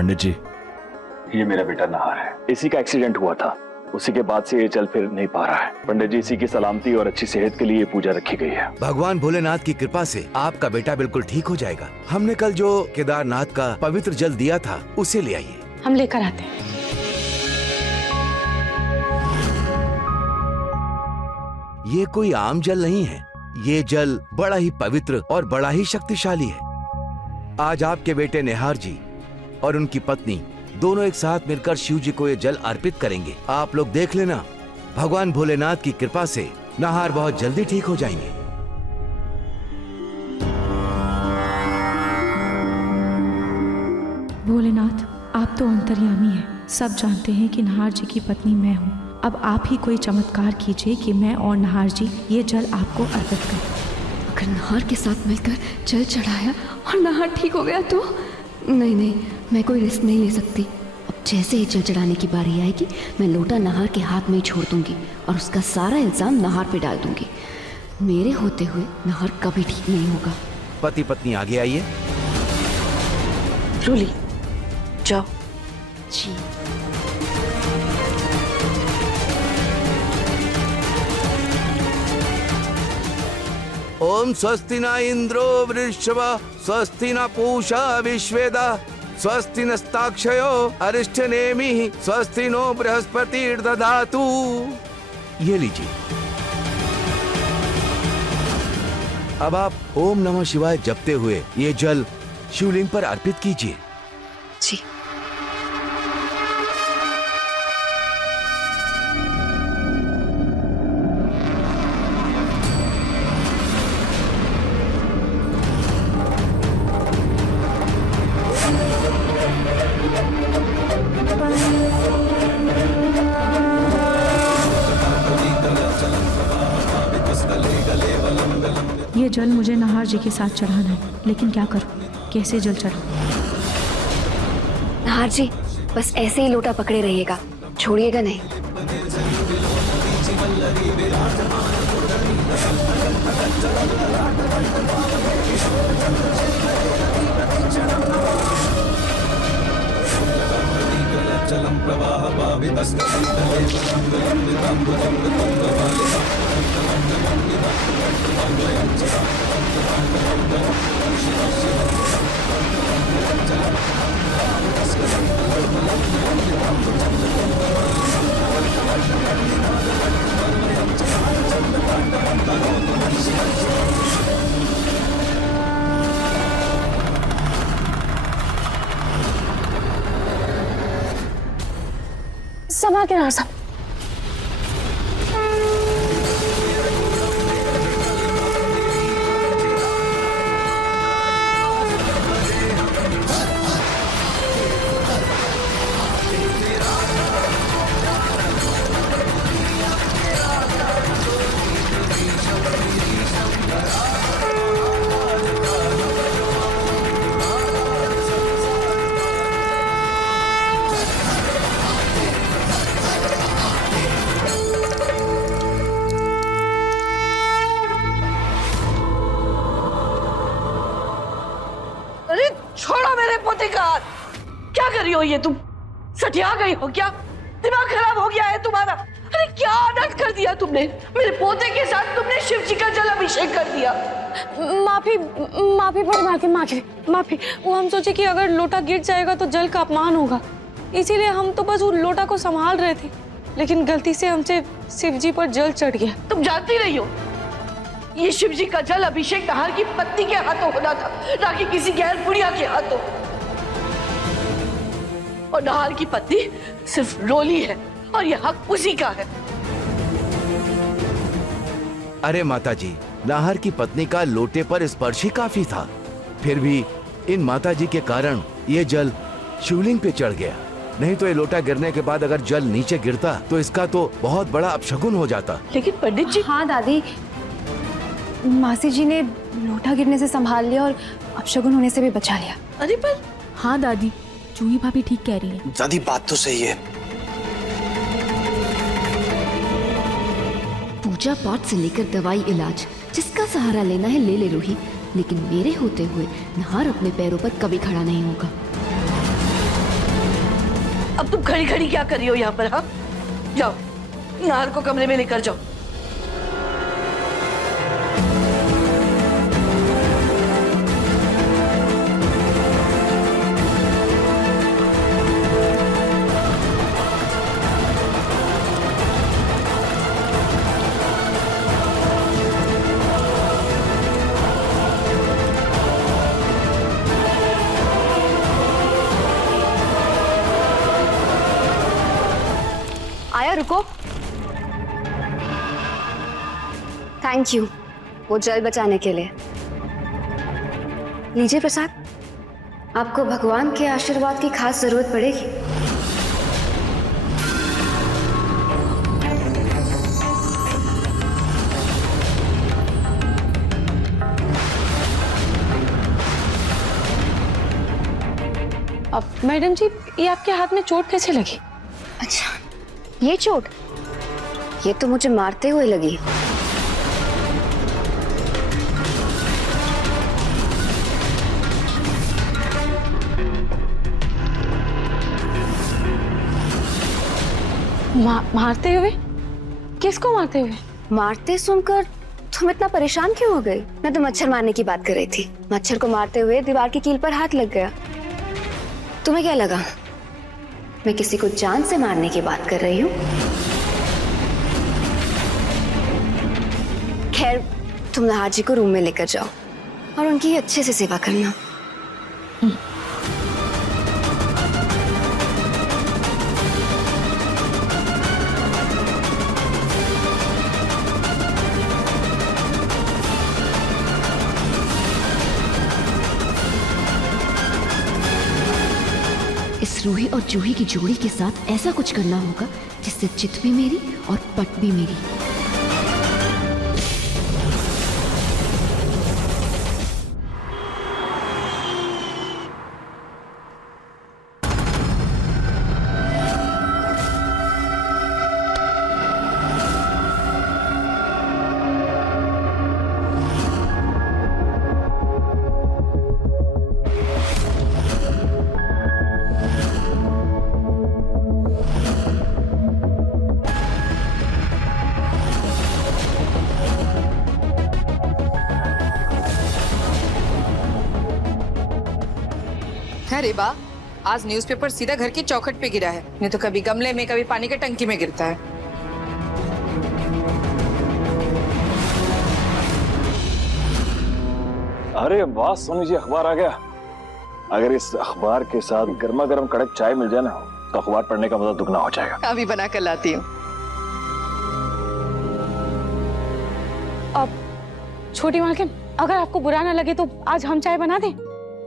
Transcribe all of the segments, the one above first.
पंडित जी, ये मेरा बेटा नहार है। इसी का एक्सीडेंट हुआ था, उसी के बाद से ये चल फिर नहीं पा रहा है। पंडित जी, इसी की सलामती और अच्छी सेहत के लिए ये पूजा रखी गई है। भगवान भोलेनाथ की कृपा से आपका बेटा बिल्कुल ठीक हो जाएगा। हमने कल जो केदारनाथ का पवित्र जल दिया था उसे ले आइए। हम लेकर आते हैं। ये कोई आम जल नहीं है, ये जल बड़ा ही पवित्र और बड़ा ही शक्तिशाली है। आज आपके बेटे निहार जी और उनकी पत्नी दोनों एक साथ मिलकर शिव जी को ये जल अर्पित करेंगे। आप लोग देख लेना, भगवान भोलेनाथ की कृपा से निहार बहुत जल्दी ठीक हो जाएंगे। भोलेनाथ, आप तो अंतर्यामी हैं, सब जानते हैं कि निहार जी की पत्नी मैं हूँ। अब आप ही कोई चमत्कार कीजिए कि मैं और निहार जी ये जल आपको अर्पित करें। अगर निहार के साथ मिलकर जल चढ़ाया और निहार ठीक हो गया तो? नहीं, मैं कोई रिस्क नहीं ले सकती। अब जैसे ही जल चढ़ाने की बारी आएगी, मैं लोटा निहार के हाथ में ही छोड़ दूंगी और उसका सारा इल्जाम निहार पे डाल दूंगी। मेरे होते हुए निहार कभी ठीक नहीं होगा। पति पत्नी आगे आइए। रूली, जाओ। जी। ओम स्वस्ति न इंद्रो वृषभा, स्वस्ति न पूषा विश्वेदा, स्वस्ति नस्ताक्षयो अरिष्टनेमि, स्वस्ति नो बृहस्पतिर्दधातु। ये लीजिए। अब आप ओम नमः शिवाय जपते हुए ये जल शिवलिंग पर अर्पित कीजिए। जी। ये जल मुझे निहार जी के साथ चढ़ाना है, लेकिन क्या करूं? कैसे जल चढ़ाऊं? निहार जी, बस ऐसे ही लोटा पकड़े रहिएगा, छोड़िएगा नहीं। संभाल के निहार साहब। क्या कर रही हो ये तुम? सटिया गई हो क्या? दिमाग खराब हो गया है तुम्हारा? अरे क्या आनंद कर दिया तुमने? मेरे पोते के साथ तुमने शिव जी का जल अभिषेक कर दिया। माफी बड़ी माफी। वो हम सोचे कि अगर लोटा गिर जाएगा तो जल का अपमान होगा, इसीलिए हम तो बस उस लोटा को संभाल रहे थे, लेकिन गलती से हमसे शिव जी पर जल चढ़ गया। तुम जानती नहीं हो, ये शिव जी का जल अभिषेक निहार की पत्नी के हाथों होना था, ना कि किसी गैर बुढ़िया के हाथों। और निहार की पत्नी सिर्फ रोली है और ये हक उसी का है। अरे माता जी, निहार की पत्नी का लोटे पर स्पर्श ही काफी था, फिर भी इन माता जी के कारण ये जल शिवलिंग पे चढ़ गया। नहीं तो ये लोटा गिरने के बाद अगर जल नीचे गिरता तो इसका तो बहुत बड़ा अपशगुन हो जाता। लेकिन पंडित जी। हाँ दादी, मासी जी ने लोटा गिरने से संभाल लिया और अपशगुन होने से भी बचा लिया। अरे पर हाँ दादी, जूही भाभी ठीक कह रही है। दादी बात तो सही है। पूजा पाठ से लेकर दवाई इलाज, जिसका सहारा लेना है ले रूही, लेकिन मेरे होते हुए निहार अपने पैरों पर कभी खड़ा नहीं होगा। अब तुम खड़ी खड़ी क्या कर रही हो यहाँ पर? हाँ, जाओ नाहर को कमरे में लेकर जाओ। आया, रुको। थैंक यू वो जल बचाने के लिए। लीजिए प्रसाद, आपको भगवान के आशीर्वाद की खास जरूरत पड़ेगी। अब मैडम जी, ये आपके हाथ में चोट कैसे लगी? अच्छा, ये चोट, ये तो मुझे मारते हुए लगी। मारते हुए? किसको मारते हुए? मारते सुनकर तुम इतना परेशान क्यों हो गई? मैं तो मच्छर मारने की बात कर रही थी। मच्छर को मारते हुए दीवार की कील पर हाथ लग गया। तुम्हें क्या लगा मैं किसी को जान से मारने की बात कर रही हूँ? खैर, तुम नाहर जी को रूम में लेकर जाओ और उनकी अच्छे से सेवा करना। इस रूही और जूही की जोड़ी के साथ ऐसा कुछ करना होगा जिससे चित भी मेरी और पट भी मेरी। अरे बा, आज न्यूज़पेपर सीधा घर की चौखट पे गिरा है। नहीं तो कभी गमले में, कभी पानी के टंकी में गिरता है। अरे वाह सोनी जी, अखबार आ गया। अगर इस अखबार के साथ गर्मा गर्म कड़क चाय मिल जाए ना, तो अखबार पढ़ने का मजा दुगना हो जाएगा। अभी बना कर लाती हूँ। अब छोटी मालकिन, अगर आपको बुरा ना लगे तो आज हम चाय बना दें?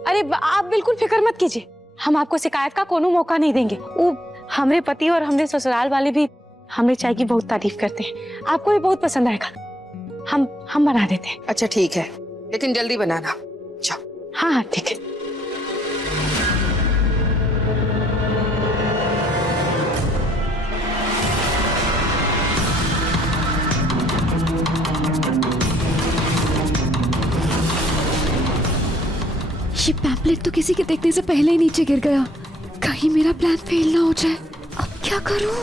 अरे आप बिल्कुल फिक्र मत कीजिए, हम आपको शिकायत का कोनो मौका नहीं देंगे। वो हमरे पति और हमरे ससुराल वाले भी हमरे चाय की बहुत तारीफ करते हैं। आपको भी बहुत पसंद आएगा। हम बना देते हैं। अच्छा ठीक है, लेकिन जल्दी बनाना। जाओ। हाँ हाँ ठीक है। ये पैम्पलेट तो किसी के देखने से पहले ही नीचे गिर गया। कहीं मेरा प्लान फेल ना हो जाए। अब क्या करूं?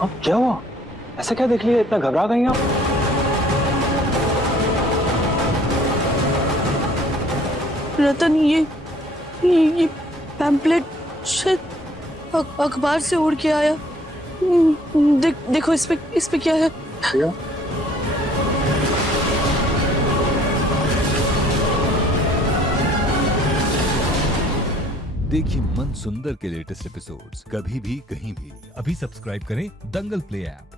अब क्या हुआ? ऐसा क्या देख लिया, इतना घबरा गई आप? रतन, ये पैम्पलेट शायद अखबार से उड़ के आया। देखो इस पे क्या है? क्या? देखिए मन सुंदर के लेटेस्ट एपिसोड्स कभी भी कहीं भी। अभी सब्सक्राइब करें दंगल प्ले ऐप।